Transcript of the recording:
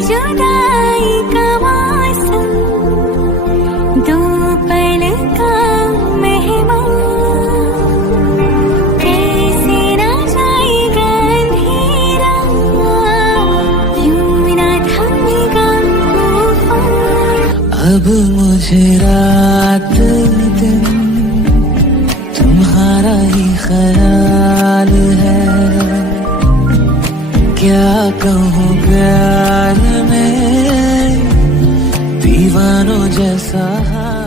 जुदाई का मौसम, दो पल का मेहमान, कैसे ना जाएगा अंधेरा, यूं ना थमेगा तूफान। अब मुझे रात दिन तुम्हारा ही ख्याल है, क्या कहूँ प्यार में दीवानों जैसा हाल।